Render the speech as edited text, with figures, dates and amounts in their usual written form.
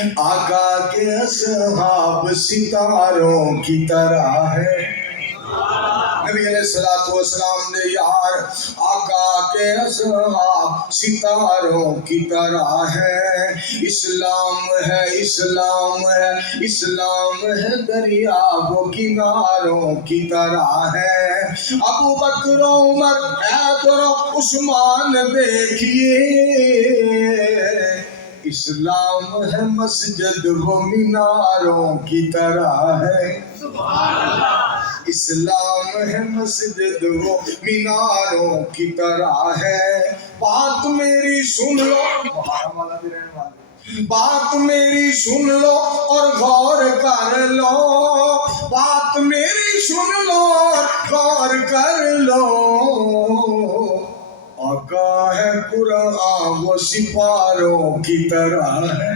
آقا کے اصحاب ستاروں کی طرح ہے. نبی علیہ السلام نے یار آقا کے اصحاب ستاروں کی طرح ہے. اسلام ہے اسلام ہے اسلام ہے دریاؤں کناروں کی طرح ہے. ابو بکر عمر حیدر عثمان دیکھیے اسلام ہے مسجد و میناروں کی طرح ہے. اسلام ہے مسجد و میناروں کی طرح ہے. بات میری سن لو بات میری سن لو اور غور کر لو. بات میری سن لو اور غور کر لو. آقا ہے قرآن وہ سپاروں کی طرح ہے.